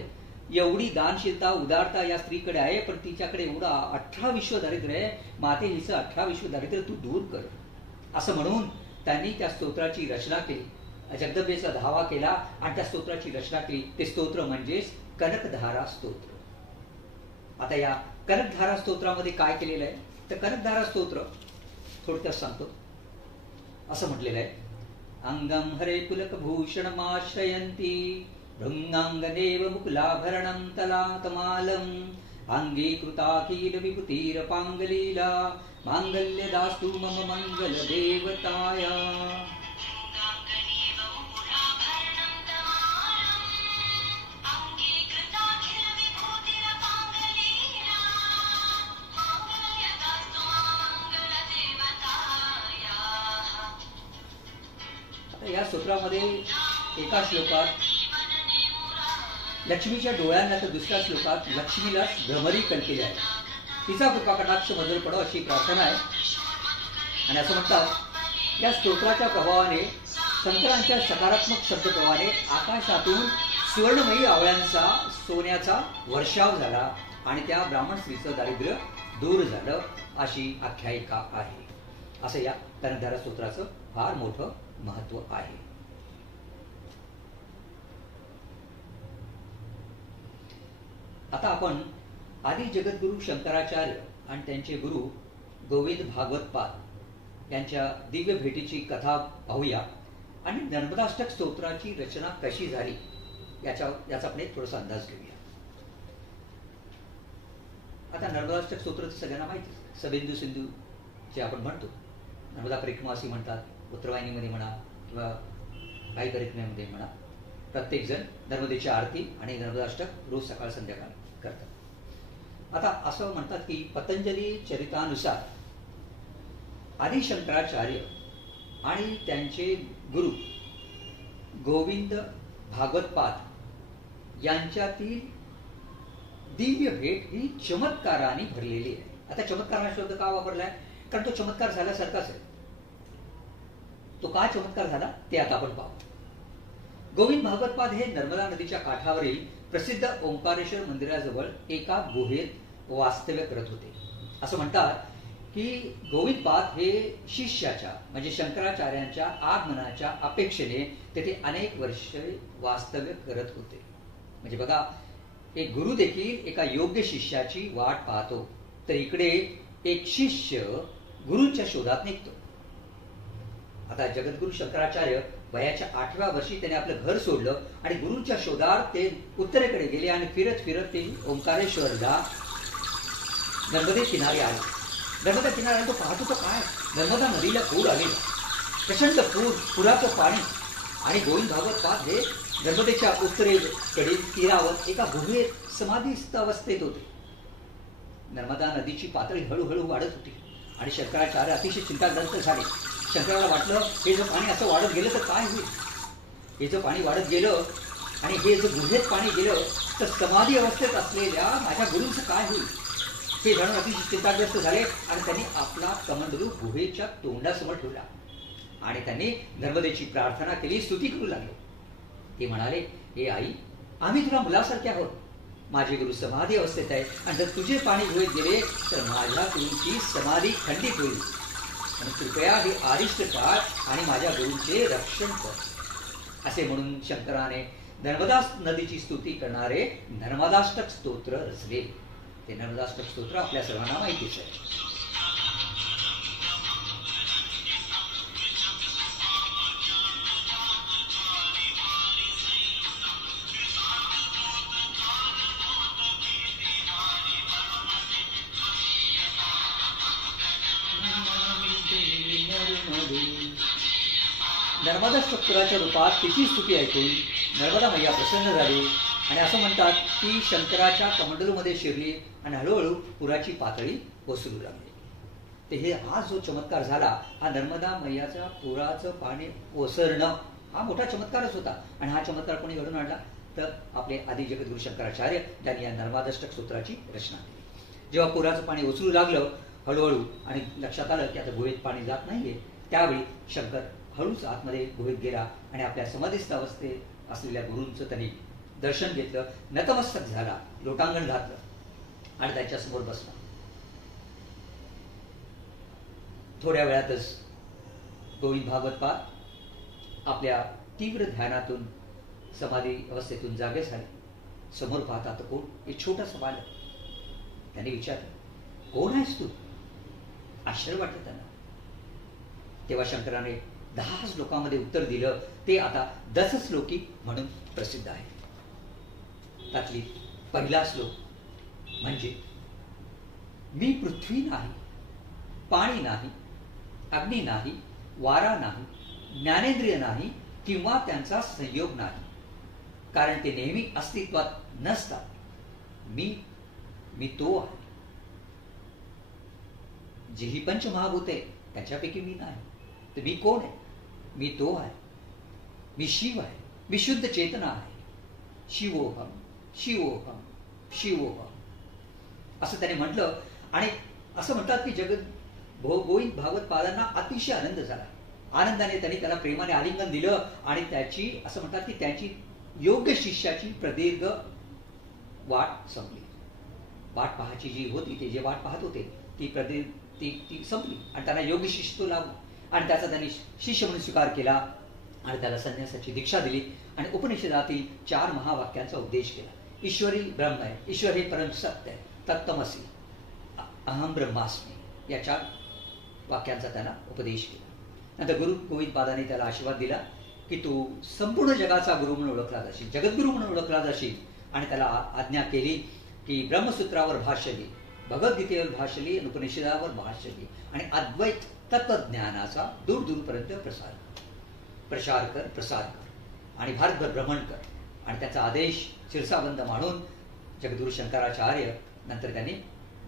एवढी दानशीलता उदारता या स्त्रीकडे आहे, पण तिच्याकडे एवढा 18 विश्व दारिद्र्य आहे. माते हिचं 18 विश्व दारिद्र्य तू दूर कर. असं म्हणून त्यांनी त्या स्तोत्राची रचना केली, जगदंबेचा धावा केला आणि त्या स्तोत्राची रचना केली. ते स्तोत्र म्हणजेच कनकधारा स्तोत्र. आता या कनकधारा स्तोत्रामध्ये काय केलेलं आहे, तर कनकधारा स्तोत्र थोडक्यात सांगतो. असं म्हटलेलं आहे, अंगम हरे पुलक भूषणमाश्रयन्ती भृंगांगनेव मुकुलाभरणं तलातमालम् अंगीकृताखिल विभूतिरपांगलीला मांगल्यदास्तु मम मंगल देवताया. या स्तोत्रामध्ये एका श्लोकात लक्ष्मीच्या डोळ्यांना तर दुसऱ्या श्लोकात लक्ष्मीला भ्रमरी कल्पलेली आहे. तिचा कृपा कटाक्ष मंजूर पडो अशी प्रार्थना आहे. आणि असं म्हणतात या स्तोत्राच्या प्रभावाने, शंकरांच्या सकारात्मक शब्द प्रभावाने आकाशातून सुवर्णमयी आवळ्यांचा सोन्याचा वर्षाव झाला आणि त्या ब्राह्मण स्त्रीचं दारिद्र्य दूर झालं अशी आख्यायिका आहे. असं या कनकधारा स्तोत्राचं फार मोठं महत्व आहे. आता आपण आदि जगद्गुरु शंकराचार्य आणि त्यांचे गुरु गोविंद भागवतपाद यांच्या दिव्य भेटीची कथा पाहूया आणि नर्मदाष्टक स्तोत्राची रचना कशी झाली याचा आपण एक थोडासा अंदाज घेऊया. आता नर्मदाष्टक स्तोत्र सगळ्यांना माहिती, सबेंदू सिंधू जे आपण म्हणतो, नर्मदा परिक्रमा अशी म्हणतात, उत्तरवाहिनीमध्ये म्हणा किंवा काही परिक्रमेमध्ये म्हणा, प्रत्येक जण नर्मदेची आरती आणि नर्मदाष्टक रोज सकाळ संध्याकाळ करतात. आता असं म्हणतात की पतंजली चरितानुसार आदि शंकराचार्य आणि त्यांचे गुरु गोविंद भागवतपाद यांच्यातील दिव्य भेट ही चमत्काराने भरलेली आहे. आता चमत्कार हा शब्द का वापरलाय? कारण तो चमत्कार झाल्यासारखाच आहे. तो काय चमत्कार झाला ते आता आपण पाहू. गोविंद भागवतपाद हे नर्मदा नदीच्या काठावरील प्रसिद्ध ओंकारेश्वर मंदिराजवळ एका गुहेत वास्तव्य करत होते. असं म्हणतात की गोविंदपाद हे शिष्याच्या म्हणजे शंकराचार्यांच्या आगमनाच्या अपेक्षेने तेथे अनेक वर्षे वास्तव्य करत होते. म्हणजे बघा, एक गुरु देखील एका योग्य शिष्याची वाट पाहतो, तर इकडे एक शिष्य गुरूंच्या शोधात निघतो. आता जगद्गुरु शंकराचार्य वयाच्या 8व्या वर्षी त्याने आपलं घर सोडलं आणि गुरूंच्या शोधात ते उत्तरेकडे गेले आणि फिरत फिरत ते ओंकारेश्वरला नर्मदे किनारी आले. नर्मदा किनाऱ्याला तो पाहतो तो काय, नर्मदा नदीला पूर आलेला, प्रचंड पुराचं पाणी. आणि गोविंद भागवतपाद हे नर्मदेच्या उत्तरेकडील तीरावर एका गुहेत समाधीस्थ अवस्थेत होते. नर्मदा नदीची पातळी हळूहळू वाढत होती आणि शंकराचार्य अतिशय चिंताग्रस्त झाले. शंकराला वाटलं, हे जर पाणी असं वाढत गेलं तर काय होईल? हे जर पाणी वाढत गेलं आणि हे जर गुहेत पाणी गेलं तर समाधी अवस्थेत असलेल्या माझ्या गुरूंचं काय होईल? हे जाणून अतिशय चिंताग्रस्त झाले आणि त्यांनी आपला कमंडलू गुहेच्या तोंडासमोर ठेवला आणि त्यांनी नर्मदेची प्रार्थना केली, स्तुती करू लागले. ते म्हणाले, हे आई, आम्ही तुला मुलासारखे आहोत. माझे गुरु समाधी अवस्थेत आहे आणि जर तुझे पाणी गुहेत गेले तर माझ्या गुरूंची समाधी खंडित होईल. कृपया हे आरिष्ट काळ आणि माझ्या गुरूंचे रक्षण कर. असे म्हणून शंकराने नर्मदा नदीची स्तुती करणारे नर्मदाष्टक स्तोत्र रचले. ते नर्मदाष्टक स्तोत्र आपल्या सर्वांना माहितीच आहे. नर्मदा स्तोत्राच्या रूपात तिची स्तुती ऐकून नर्मदा मैया प्रसन्न झाली आणि असं म्हणतात की शंकराच्या कमंडलूमध्ये शिरली आणि हळूहळू पुराची पातळी ओसरू लागली. ते हे हा जो चमत्कार झाला, हा नर्मदा मैयाच्या पुराचं पाणी ओसरणं हा मोठा चमत्कारच होता. आणि हा चमत्कार कोणी घडून आणला तर आपले आदि जगद्गुरु शंकराचार्य, त्यांनी या नर्मदाष्टक स्तोत्राची रचना केली. जेव्हा पुराचं पाणी ओसरू लागलं हळूहळू आणि लक्षात आलं की आता गुहेत पाणी जात नाहीये, त्यावेळी शंकर हळूच आतमध्ये गुहेत गेला आणि आपल्या समाधीस्थ अवस्थेत असलेल्या गुरूंचं त्यांनी दर्शन घेतलं, नतमस्तक झाला, लोटांगण घातलं आणि त्यांच्यासमोर बसला. थोड्या वेळातच गोविंद भागवतपाद आपल्या तीव्र ध्यानातून समाधी अवस्थेतून जागे झाले. समोर पाहता तर कोण? एक छोटासा बालक. त्यांनी विचारलं, कोण आहेस तू? आश्चर्य वाटलं त्यांना. तेव्हा शंकराने 10 श्लोकांमध्ये उत्तर दिलं, ते आता 10 श्लोकी म्हणून प्रसिद्ध आहे. त्यातली पहिला श्लोक म्हणजे, मी पृथ्वी नाही, पाणी नाही, अग्नी नाही, वारा नाही, ज्ञानेंद्रिय नाही किंवा त्यांचा संयोग नाही, कारण ते नेहमी अस्तित्वात नसतात. मी तो आहे. जी ही पंचमहाभूते त्याच्यापैकी मी नाही. तर मी कोण आहे? मी तो आहे. मी शिव आहे. मी शुद्ध चेतना आहे. शिवोहम शिवोहम शिवोहम असं त्याने म्हटलं. आणि असं म्हणतात की गोविंद भागवतपादांना अतिशय आनंद झाला. आनंदाने त्यांनी त्याला प्रेमाने आलिंगन दिलं आणि त्याची असं म्हणतात की त्याची योग्य शिष्याची प्रदीर्घ वाट संपली. वाट पाहायची जी होती, ते जे वाट पाहत होते ती संपली आणि त्यांना योग्य शिष्य तो लाभला आणि त्याचा त्यांनी शिष्य म्हणून स्वीकार केला आणि त्याला संन्यासाची दीक्षा दिली आणि उपनिषदातील 4 महावाक्यांचा उपदेश केला. ईश्वरी ब्रह्म आहे, ईश्वर हे परम सत्य आहे, तत्त्वमसी, अहम ब्रह्मास्मी, या 4 वाक्यांचा त्यांना उपदेश केला. नंतर गुरु गोविंदपादाने त्याला आशीर्वाद दिला की तू संपूर्ण जगाचा गुरु म्हणून ओळखला जाशील, जगद्गुरु म्हणून ओळखला जाशील. आणि त्याला आज्ञा केली की ब्रह्मसूत्रावर भाष्य लिही, भगवद्गीतेवर भाष्य लिही, उपनिषदावर भाष्य लिही आणि अद्वैत तत्वज्ञानाचा दूरदूरपर्यंत प्रसार कर आणि भारतभर भ्रमण कर. आणि त्याचा आदेश शिरसाबंद मानून जगद्गुरु शंकराचार्य नंतर त्यांनी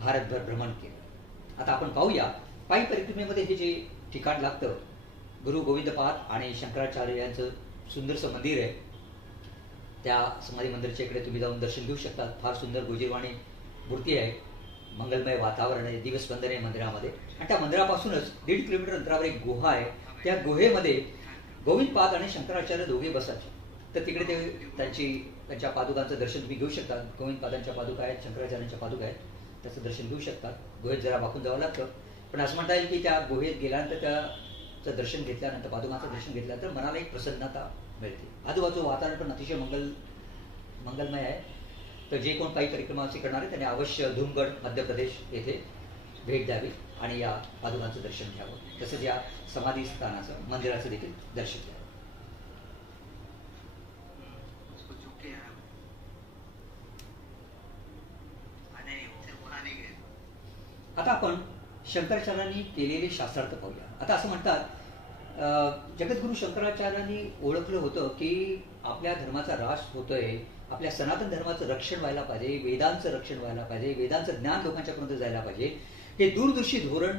भारतभर भ्रमण केलं. आता आपण पाहूया पायी परिक्रमेमध्ये हे जे ठिकाण लागतं, गुरु गोविंदपाद आणि शंकराचार्य यांचं सुंदरसं मंदिर आहे. त्या समाधी मंदिराच्या इकडे तुम्ही जाऊन दर्शन घेऊ शकता. फार सुंदर गोजीरवाणी मूर्ती आहे, मंगलमय वातावरण आहे, दिवसबंधन आहे मंदिरामध्ये. आणि त्या मंदिरापासूनच 1.5 किलोमीटर अंतरावर एक गुहा आहे. त्या गुहेमध्ये गोविंदपाद आणि शंकराचार्य दोघे बसायचे. तर तिकडे ते त्यांच्या पादुकांचं दर्शन तुम्ही घेऊ शकता. गोविंदपादांच्या पादुका आहेत, शंकराचार्यांच्या पादुका आहेत, त्याचं दर्शन घेऊ शकता. गुहेत जरा वाकून जावं लागतं, पण असं म्हणता येईल की त्या गुहेत गेल्यानंतर त्याचं दर्शन घेतल्यानंतर, पादुकांचं दर्शन घेतल्यानंतर मनाला एक प्रसन्नता मिळते. आजूबाजूचं वातावरण पण अतिशय मंगलमय आहे. तर जे कोण काही कार्यक्रमाचे करणार आहे त्यांनी अवश्य धूमगड मध्य प्रदेश येथे भेट द्यावी आणि या पादुकांचं दर्शन घ्यावं. तसंच या समाधी स्थानाचं, मंदिराचं देखील दर्शन घ्यावं. आता आपण शंकराचार्यांनी केलेले शास्त्रार्थ पाहूया. आता असं म्हणतात जगद्गुरु शंकराचार्यांनी ओळखलं होतं की आपल्या धर्माचा ऱ्हास होतोय, आपल्या सनातन धर्माचं रक्षण व्हायला पाहिजे, वेदांचं रक्षण व्हायला पाहिजे, वेदांचं ज्ञान लोकांच्यापर्यंत जायला पाहिजे. हे दूरदर्शी धोरण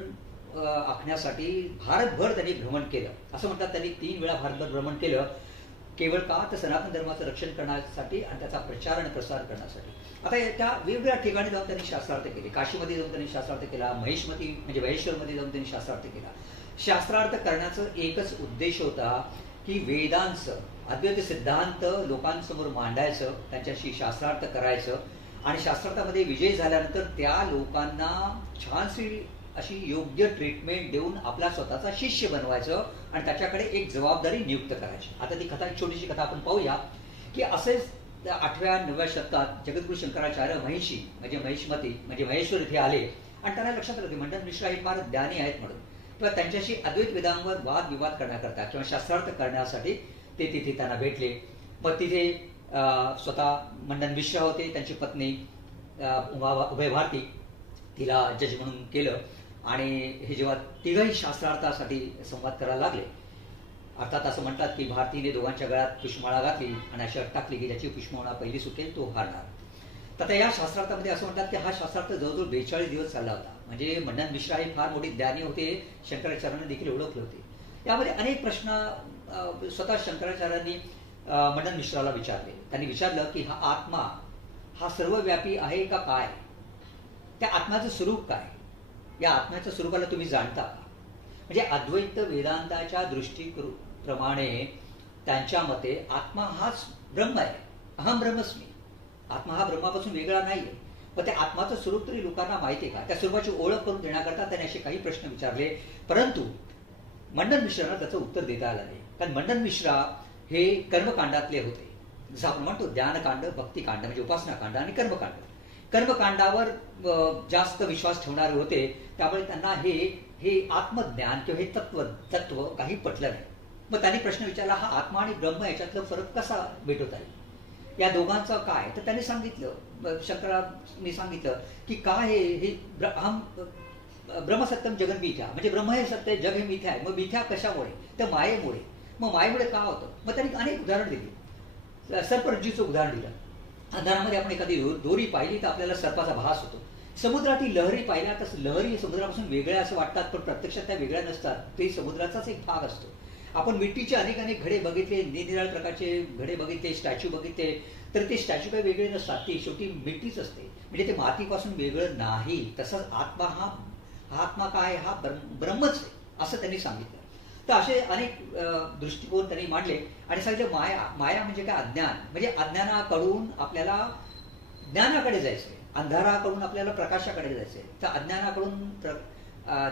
आखण्यासाठी भारतभर त्यांनी भ्रमण केलं. असं म्हणतात त्यांनी 3 वेळा भारतभर भ्रमण केलं. केवळ का, तर सनातन धर्माचं रक्षण करण्यासाठी आणि त्याचा प्रचार आणि प्रसार करण्यासाठी. आता त्या वेगवेगळ्या ठिकाणी जाऊन त्यांनी शास्त्रार्थ केले. काशीमध्ये जाऊन त्यांनी शास्त्रार्थ केला, महेशमती म्हणजे महेश्वरमध्ये जाऊन त्यांनी शास्त्रार्थ केला. शास्त्रार्थ करण्याचा एकच उद्देश होता की वेदांचं अद्वैत सिद्धांत लोकांसमोर मांडायचं, त्यांच्याशी शास्त्रार्थ करायचं आणि शास्त्रार्थामध्ये विजय झाल्यानंतर त्या लोकांना छानशी अशी योग्य ट्रीटमेंट देऊन आपला स्वतःचा शिष्य बनवायचं आणि त्याच्याकडे एक जबाबदारी नियुक्त करायची. आता ती कथा, एक छोटीशी कथा आपण पाहूया की असेच 8व्या-9व्या शतकात जगद्गुरु शंकराचार्य महिषी म्हणजे महिष्मती म्हणजे महेश्वर इथे आले आणि त्यांना लक्षात आलं की मंडन मिश्रा हे फार ज्ञानी आहेत म्हणून. किंवा त्यांच्याशी अद्वैत वेदांवर वादविवाद करण्याकरता किंवा शास्त्रार्थ करण्यासाठी ते तिथे त्यांना भेटले. मग तिथे स्वतः मंडन मिश्रा होते, त्यांची पत्नी उभय भारती, तिला जज म्हणून केलं. आणि हे जेव्हा तिघही शास्त्रार्थासाठी संवाद करायला लागले, अर्थात असं म्हणतात की भारतीने दोघांच्या गळ्यात पुष्पमाळा घातली आणि अशी अट टाकली की ज्याची पुष्पमाळा पहिली सुटेल तो हारणार. तर या शास्त्रार्थामध्ये असं म्हणतात की हा शास्त्रार्थ जवळजवळ 42 दिवस चालला होता. म्हणजे मंडन मिश्रा हे फार मोठी ज्ञानी होते, शंकराचार्यांना देखील ओळखले होते. यामध्ये अनेक प्रश्न स्वतः शंकराचार्यांनी मंडन मिश्राला विचारले. त्यांनी विचारलं की हा आत्मा हा सर्वव्यापी आहे का काय, त्या आत्म्याचं स्वरूप काय, या आत्म्याच्या स्वरूपाला तुम्ही जाणता का. म्हणजे अद्वैत वेदांताच्या दृष्टीप्रमाणे त्यांच्या मते आत्मा हाच ब्रह्म आहे, अहम ब्रह्मस्मी. आत्मा हा ब्रह्मापासून वेगळा नाहीये. पण त्या आत्माचं स्वरूप तरी लोकांना माहिती आहे का, त्या स्वरूपाची ओळख करून देण्याकरता त्यांनी असे काही प्रश्न विचारले. परंतु मंडन मिश्रांना त्याचं उत्तर देता आलं नाही. कारण मंडन मिश्रा हे कर्मकांडातले होते. जसं आपण म्हणतो ध्यानकांड, भक्तिकांड म्हणजे उपासनाकांड आणि कर्मकांड. कर्मकांडावर जास्त विश्वास ठेवणारे होते. त्यामुळे त्यांना हे आत्मज्ञान किंवा हे तत्व काही पटलं नाही. मग त्यांनी प्रश्न विचारला, हा आत्मा आणि ब्रह्म याच्यातला फरक कसा भेटवता येईल, या दोघांचं काय. तर त्यांनी सांगितलं, शंकरांनी सांगितलं की काय हे ब्रह्मसत्यम जगन मिथ्या, म्हणजे ब्रह्म हे सत्य, जग हे मिथ्या आहे. मग मिथ्या कशामुळे, तर मायेमुळे. मग मायेमुळे का होतं. मग त्यांनी अनेक उदाहरण दिली. सर्परज्जूचं उदाहरण दिलं. अंधारामध्ये आपण एखादी दोरी पाहिली तर आपल्याला सर्पाचा भास होतो. समुद्रातील लहरी पाहिल्या तर लहरी समुद्रापासून वेगळ्या असं वाटतात, पण प्रत्यक्षात त्या वेगळ्या नसतात. ते समुद्राचाच एक भाग असतो. आपण मिट्टीचे अनेक घडे बघितले, निरनिराळ्या प्रकारचे घडे बघितले, स्टॅच्यू बघितले, तर ते स्टॅच्यू काही वेगळे नसतात. ती शेवटी मिट्टीच असते, म्हणजे ते मातीपासून वेगळं नाही. तसंच आत्मा हा आत्मा काय, हा ब्रह्मच आहे असं त्यांनी सांगितलं. तर असे अनेक दृष्टिकोन त्यांनी मांडले आणि सांगितले माया म्हणजे काय, अज्ञान. म्हणजे अज्ञानाकडून आपल्याला ज्ञानाकडे जायचंय, अंधाराकडून आपल्याला प्रकाशाकडे जायचंय. तर अज्ञानाकडून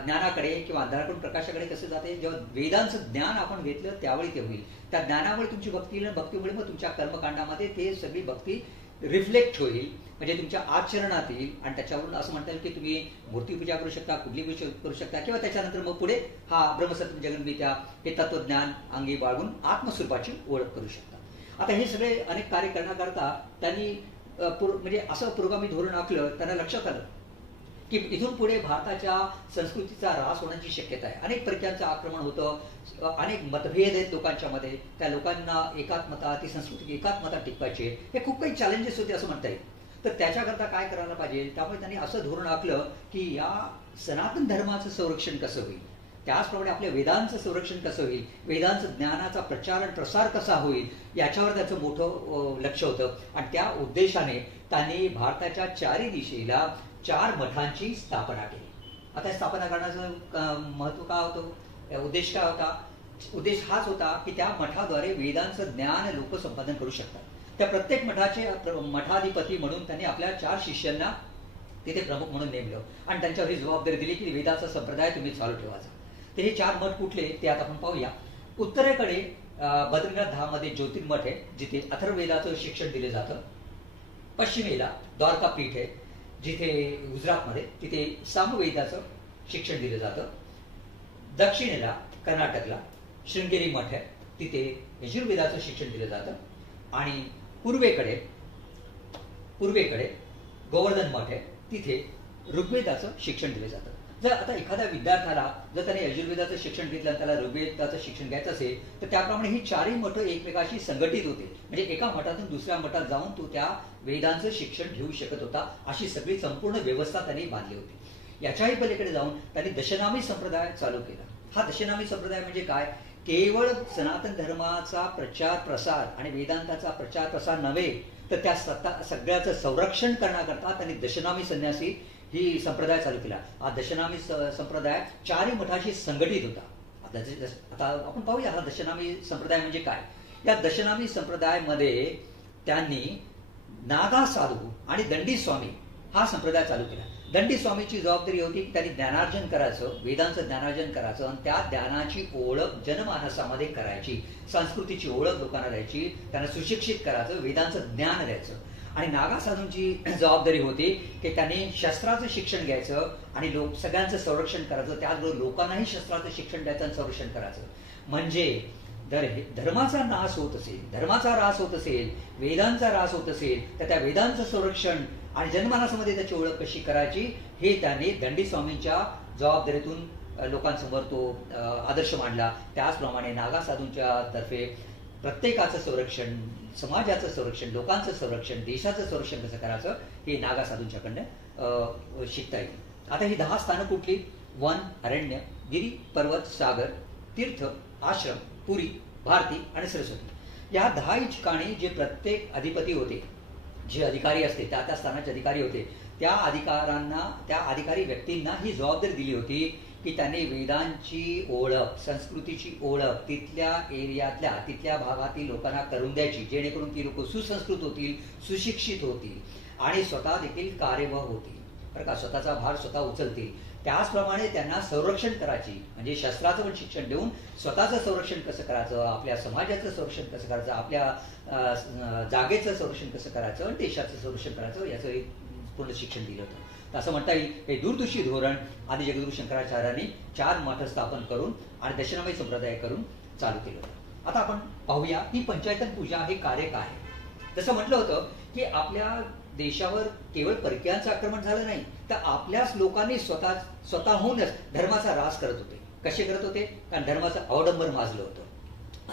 ज्ञानाकडे किंवा अंधाराकडून प्रकाशाकडे कसं जाते, जेव्हा वेदांचं ज्ञान आपण घेतलं त्यावेळी ते होईल. त्या ज्ञानामुळे तुमची भक्ती येईल, भक्तीमुळे मग तुमच्या कर्मकांडामध्ये ते सगळी भक्ती रिफ्लेक्ट होईल, म्हणजे तुमच्या आचरणात येईल. आणि त्याच्यावरून असं म्हणता येईल की तुम्ही मूर्तीपूजा करू शकता, कुठली पूजा करू शकता, किंवा त्याच्यानंतर मग पुढे हा ब्रह्मसत्य जगन्मिथ्या हे तत्वज्ञान अंगी बाळगून आत्मस्वरूपाची ओळख करू शकता. आता हे सगळे अनेक कार्य करण्याकरता त्यांनी म्हणजे असं पुरोगामी धोरण आखलं. त्यांना लक्षात आलं की इथून पुढे भारताच्या संस्कृतीचा ऱ्हास होण्याची शक्यता आहे. अनेक प्रकारचं आक्रमण होतं, अनेक मतभेद आहेत लोकांच्या मध्ये. त्या लोकांना एकात्मता, ती संस्कृती एकात्मता टिकवायची, हे खूप काही चॅलेंजेस होते असं म्हणता येईल. तर त्याच्याकरता काय करायला पाहिजे. त्यामुळे त्यांनी असं धोरण आखलं की या सनातन धर्माचं संरक्षण कसं होईल. त्याचप्रमाणे आपल्या वेदांचं संरक्षण कसं होईल, वेदांचं ज्ञानाचा प्रचार आणि प्रसार कसा होईल याच्यावर त्याचं मोठं लक्ष होतं. आणि त्या उद्देशाने त्यांनी भारताच्या चारी दिशेला 4 मठांची स्थापना केली. आता स्थापना करण्याचं महत्व काय होतं, उद्देश काय होता? उद्देश हाच होता की त्या मठाद्वारे वेदांचं ज्ञान लोक संपादन करू शकतात. त्या प्रत्येक मठाचे मठाधिपती म्हणून त्यांनी आपल्या 4 शिष्यांना तिथे प्रमुख म्हणून नेमलं आणि त्यांच्यावर ही जबाबदारी दिली की वेदाचा संप्रदाय तुम्ही चालू ठेवायचा. ते हे 4 मठ कुठले ते आता आपण पाहूया. उत्तरेकडे बद्रीनाथ धाममध्ये ज्योतिर्मठ आहे, जिथे अथर्ववेदाचं शिक्षण दिलं जातं. पश्चिमेला द्वारका पीठ आहे, जिथे गुजरातमध्ये तिथे सामवेदाचं शिक्षण दिलं जातं. दक्षिणेला कर्नाटकला शृंगेरी मठ आहे, तिथे यजुर्वेदाचं शिक्षण दिलं जातं. आणि पूर्वेकडे गोवर्धन मठ आहे, तिथे ऋग्वेदाचं शिक्षण दिलं जातं. जर आता एखाद्या विद्यार्थ्याला जर त्याने यजुर्वेदाचं शिक्षण घेतलं आणि त्याला ऋग्वेदाचं शिक्षण घ्यायचं असेल तर त्याप्रमाणे ही 4ही मठं एकमेकाशी संघटित होते. म्हणजे एका मठातून दुसऱ्या मठात जाऊन तो त्या वेदांचं शिक्षण घेऊ शकत होता. अशी सगळी संपूर्ण व्यवस्था त्यांनी बांधली होती. याच्याही पलीकडे जाऊन त्यांनी दशनामी संप्रदाय चालू केला. हा दशनामी संप्रदाय म्हणजे काय? केवळ सनातन धर्माचा प्रचार प्रसार आणि वेदांताचा प्रचार प्रसार नव्हे तर त्या सगळ्याचं संरक्षण करण्याकरता त्यांनी दशनामी संन्यासी ही संप्रदाय चालू केला. हा दशनामी संप्रदाय 4ही मठाशी संघटित होता. आता आपण पाहूया हा दशनामी संप्रदाय म्हणजे काय. या दशनामी संप्रदायामध्ये त्यांनी नागा साधू आणि दंडी स्वामी हा संप्रदाय चालू केला. दंडी स्वामीची जबाबदारी होती की त्यांनी ज्ञानार्जन करायचं, वेदांचं ज्ञानार्जन करायचं आणि त्या ज्ञानाची ओळख जनमानसामध्ये करायची, संस्कृतीची ओळख लोकांना द्यायची, त्यांना सुशिक्षित करायचं, वेदांचं ज्ञान द्यायचं. आणि नागा साधूंची जबाबदारी होती की त्यांनी शस्त्राचं शिक्षण घ्यायचं आणि सगळ्यांचं संरक्षण करायचं, त्याचबरोबर लोकांनाही शस्त्राचं शिक्षण द्यायचं आणि संरक्षण करायचं. म्हणजे जर धर्माचा नाश होत असेल, धर्माचा ऱ्हास होत असेल, वेदांचा ऱ्हास होत असेल तर त्या वेदांचं संरक्षण आणि जनमानसामध्ये त्याची ओळख कशी करायची हे त्यांनी दंडी स्वामींच्या जबाबदारीतून लोकांसमोर तो आदर्श मांडला. त्याचप्रमाणे नागा साधूंच्या तर्फे प्रत्येकाचं संरक्षण, समाजाचं संरक्षण, लोकांचं संरक्षण, देशाचं संरक्षण कसं करायचं हे नागा साधूंच्याकडनं शिकता येईल. आता ही 10 स्थानं कुठली? वन, अरण्य, गिरी, पर्वत, सागर, तीर्थ, आश्रम, पुरी, भारती आणि सरस्वती. या 10 ठिकाणी जे प्रत्येक अधिपती होते, जे अधिकारी असते, त्या स्थानाचे अधिकारी होते, त्या अधिकारी व्यक्तींना ही जबाबदारी दिली होती की त्यांनी वेदांची ओळख, संस्कृतीची ओळख तिथल्या एरियातल्या, तिथल्या भागातील लोकांना करून द्यायची, जेणेकरून ती लोक सुसंस्कृत होतील, सुशिक्षित होतील आणि स्वतः देखील कार्यवाह होतील, बरं का, स्वतःचा भार स्वतः उचलतील. त्याचप्रमाणे त्यांना संरक्षण करायची, म्हणजे शस्त्राचं पण शिक्षण देऊन स्वतःचं संरक्षण कसं करायचं, आपल्या समाजाचं संरक्षण कसं करायचं, आपल्या जागेचं संरक्षण कसं करायचं आणि देशाचं संरक्षण करायचं याचं पूर्ण शिक्षण दिलं होतं. तर असं म्हणता येईल हे दूरदृष्टी धोरण आदि जगद्गुरू शंकराचार्यांनी 4 मठ स्थापन करून आणि दशनामी संप्रदाय करून चालू केलं होतं. आता आपण पाहूया की पंचायतन पूजा हे कार्य काय आहे. जसं म्हटलं होतं की आपल्या देशावर केवळ परकीयांचं आक्रमण झालं नाही तर आपल्याच लोकांनी स्वतःहूनच धर्माचा ऱ्हास करत होते. कसे करत होते? कारण धर्माचं अवडंबर माजलं होतं.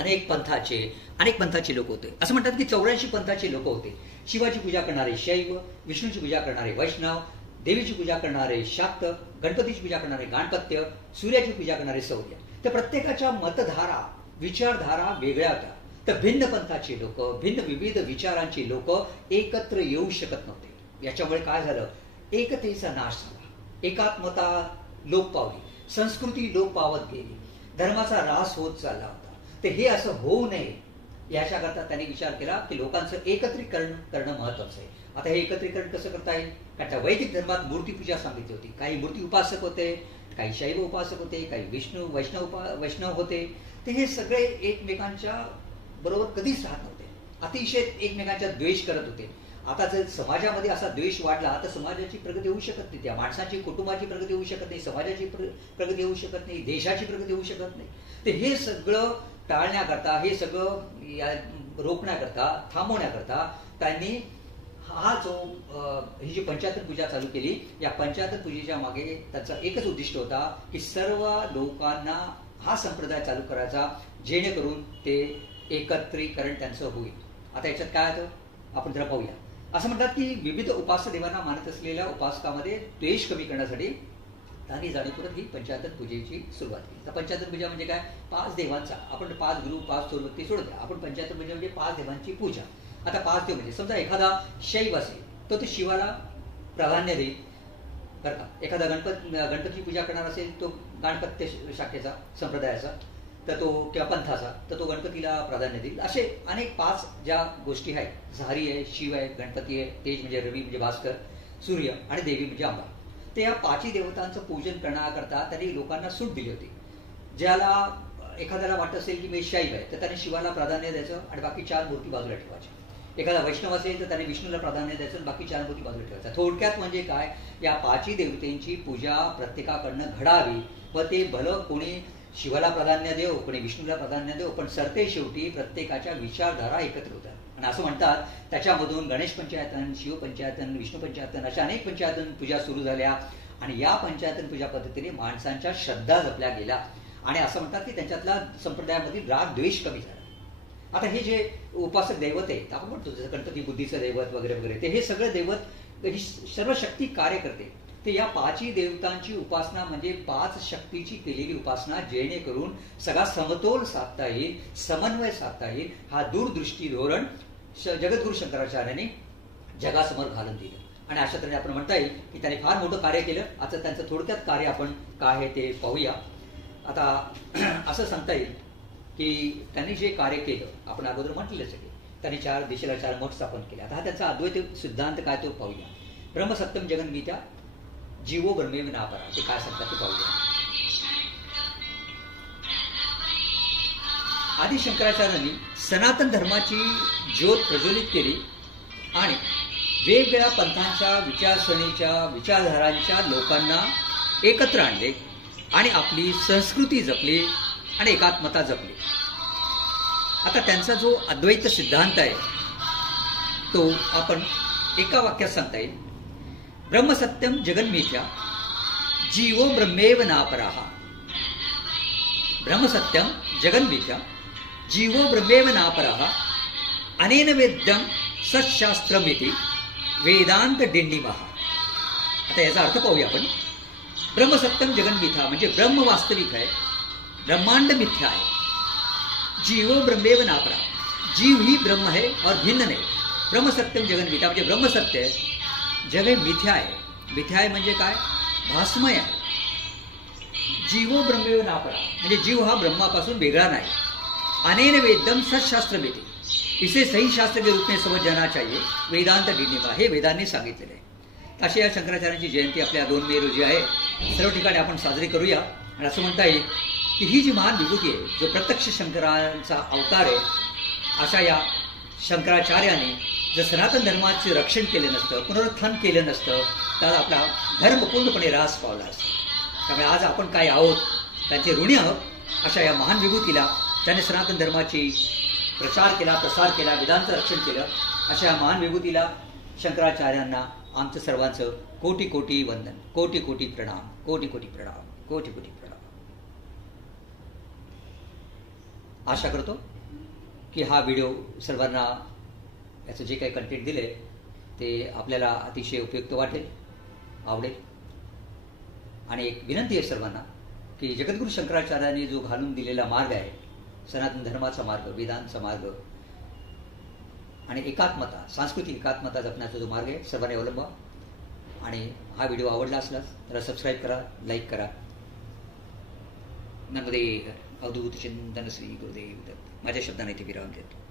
अनेक पंथाचे लोक होते. असं म्हणतात की 84 पंथाचे लोक होते. शिवाची पूजा करणारे शैव, विष्णूची पूजा करणारे वैष्णव, देवीची पूजा करणारे शाक्त, गणपतीची पूजा करणारे गाणपत्य, सूर्याची पूजा करणारे सौर्य. तर प्रत्येकाच्या मतधारा, विचारधारा वेगळ्या होत्या. तर भिन्न पंथाची लोक, भिन्न विविध विचारांची लोक एकत्र येऊ शकत नव्हते. याच्यामुळे काय झालं? एकतेचा नाश झाला, एकात्मता लोप पावली, संस्कृती लोप पावत गेली, धर्माचा ऱ्हास होत चालला होता. तर हे असं होऊ नये याच्याकरता त्यांनी विचार केला की लोकांचं एकत्रीकरण करणं महत्वाचं आहे. आता हे एकत्रीकरण कसं करता येईल? कारण त्या वैदिक धर्मात मूर्तीपूजा सांगितली होती. काही मूर्ती उपासक होते, काही शैव उपासक होते, काही वैष्णव होते. तर हे सगळे एकमेकांच्या बरोबर कधीच राहत नव्हते, अतिशय एकमेकांचा द्वेष करत होते. आता जर समाजामध्ये असा द्वेष वाढला तर समाजाची प्रगती होऊ शकत नाही, त्या माणसाची, कुटुंबाची प्रगती होऊ शकत नाही, समाजाची प्रगती होऊ शकत नाही, देशाची प्रगती होऊ शकत नाही. तर हे सगळं टाळण्याकरता, हे सगळं रोखण्याकरता, थांबवण्याकरता त्यांनी ही जी पंचायतन पूजा चालू केली. या पंचायतन पूजेच्या मागे त्याचा एकच उद्दिष्ट होता की सर्व लोकांना हा संप्रदाय चालू करायचा, जेणेकरून ते एकत्रीकरण त्यांचं होईल. आता याच्यात काय होतं आपण जरा पाहूया. असं म्हणतात की विविध उपास्य देवांना मानत असलेल्या उपासकामध्ये द्वेष कमी करण्यासाठी आणि जाणीवपूर्वक ही पंचायतन पूजेची सुरुवात केली. तर पंचायतन पूजा म्हणजे काय? 5 देवांचा, आपण 5 गुरु 5 चोरवत्ती सोडून द्या, आपण पंचायतन पूजा म्हणजे 5 देवांची पूजा. आता 5 देव म्हणजे समजा एखादा शैव असेल तो शिवाला प्राधान्य देईल बरं का. एखादा गणपतीची पूजा करणार असेल तो गणपत्य शाखेचा संप्रदायाचा तर तो किंवा पंथाचा तर तो गणपतीला प्राधान्य देईल. असे अनेक 5 ज्या गोष्टी आहेत, हरी आहे, शिव आहे, गणपती आहे, तेज म्हणजे रवी म्हणजे भास्कर, सूर्य आणि देवी म्हणजे अंबा. तर या 5 देवतांचं पूजन करण्याकरता त्यांनी लोकांना सूट दिली होती. ज्याला एखाद्याला वाटत असेल की मी शैव आहे तर त्याने शिवाला प्राधान्य द्यायचं आणि बाकी 4 मूर्ती बाजूला ठेवायच्या. एखादा वैष्णव असेल तर त्याने विष्णूला प्राधान्य द्यायचं आणि बाकी 4 मूर्ती बाजूला ठेवायच्या. थोडक्यात म्हणजे काय, या 5 देवतेंची पूजा प्रत्येकाकडनं घडावी व ते भलं कोणी शिवाला प्राधान्य देव, कोणी विष्णूला प्राधान्य देव, पण सरते शेवटी प्रत्येकाच्या विचारधारा एकत्र होतात. आणि असं म्हणतात त्याच्यामधून गणेश पंचायतन, शिव पंचायतन, विष्णू पंचायतन अशा अनेक पंचायतन पूजा सुरू झाल्या आणि या पंचायतन पूजा पद्धतीने माणसांच्या श्रद्धा जपल्या गेल्या आणि असं म्हणतात की त्यांच्यातला संप्रदायामधील राग द्वेष कमी झाला. आता हे जे उपासक दैवत आहेत आपण म्हणतो जसं गणपती बुद्धीचं दैवत वगैरे वगैरे, ते हे सगळं दैवत ही सर्व शक्ती कार्य करते. तर या 5 देवतांची उपासना म्हणजे 5 शक्तीची केलेली उपासना, जेणेकरून सगळा समतोल साधता येईल, समन्वय साधता येईल. हा दूरदृष्टी धोरण जगद्गुरु शंकराचार्यांनी जगासमोर घालून दिलं आणि अशा तऱ्हेने आपण म्हणता येईल की त्यांनी फार मोठं कार्य केलं. आता त्यांचं थोडक्यात कार्य आपण काय आहे ते पाहूया. आता असं सांगता येईल की त्यांनी जे कार्य केलं आपण अगोदर म्हटलेलंच आहे, त्यांनी 4 दिशेला 4 मठ स्थापन केले. आता हा त्यांचा अद्वैत सिद्धांत काय तो पाहूया. ब्रह्मसत्यम जगन्मिथ्या जीवो ब्रह्मेव नापरा, ते काय सांगतात ते पाहूया. आदि शंकराचार्यांनी सनातन धर्माची ज्योत प्रज्वलित केली आणि वेगवेगळ्या पंथांच्या विचारसरणीच्या विचारधारांच्या लोकांना एकत्र आणले आणि आपली संस्कृती जपली आणि एकात्मता जपली. आता त्यांचा जो अद्वैत सिद्धांत आहे तो आपण एका वाक्यात सांगता येईल. ब्रह्मसत्यम जगन्मिथ्या जीवो ब्रह्मेव नापराः. ब्रह्मसत्यम जगन्मिथ्या जीवो ब्रह्मेव नापराः अनेन वेद्यम सशास्त्रमिति वेदांत डिंडिमः. आता याचा अर्थ पाहूया आपण. ब्रह्मसत्यम जगन्मिथ्या म्हणजे ब्रह्म वास्तविक आहे, ब्रह्मांड मिथ्या आहे. जीवो ब्रह्मेव नापरा, जीव ही ब्रह्म है और भिन्न नहीं. ब्रह्मसत्यम जगन्मिथ्या म्हणजे ब्रह्मसत्य आहे, जग हे मिथ्या आहे. मिथ्या आहे म्हणजे काय? भासमय आहे. जीवो ब्रह्मेव नापरा म्हणजे जीव हा ब्रह्मापासून वेगळा नाही. अनेन वेदम सशास्त्रमिति, इसे सही शास्त्र के रूप में समझ जाना चाहिए. वेदांत डिंडिमा हे वेदांनी सांगितलेले आहे. अशी या शंकराचार्यांची जयंती आपल्या 2 मे रोजी आहे. सर्व ठिकाणी आपण साजरी करूया आणि असं म्हणता येईल की ही जी महान विभूती आहे, जो प्रत्यक्ष शंकरांचा अवतार आहे, अशा या शंकराचार्यांनी जर सनातन धर्माचे रक्षण केलं नसतं, पुनरुत्थान केलं नसतं, तर आपला धर्म पूर्णपणे ऱ्हास पावला असता. त्यामुळे आज आपण काय आहोत त्यांचे ऋणी आहोत. अशा या महान विभूतीला त्याने सनातन धर्माची प्रचार केला, प्रसार केला, वेदांचं रक्षण केलं, अशा या महान विभूतीला शंकराचार्यांना आमचं सर्वांचं कोटी कोटी वंदन, कोटी कोटी प्रणाम, कोटी कोटी प्रणाम, कोटी कोटी प्रणाम. आशा करतो की हा व्हिडिओ सर्वांना याचं जे काही कंटेंट दिले ते आपल्याला अतिशय उपयुक्त वाटेल, आवडेल. आणि एक विनंती आहे सर्वांना की जगद्गुरु शंकराचार्यांनी जो घालून दिलेला मार्ग आहे, सनातन धर्माचा मार्ग, वेदांचा मार्ग आणि एकात्मता, सांस्कृतिक एकात्मता जपण्याचा जो मार्ग आहे, सर्वांनी अवलंबा. आणि हा व्हिडिओ आवडला असल्यास तर सबस्क्राईब करा, लाईक करा. नर्मदे अवधूत चिंतन श्री गुरुदेव दत्त. माझ्या शब्दाने इथे विराम देतो.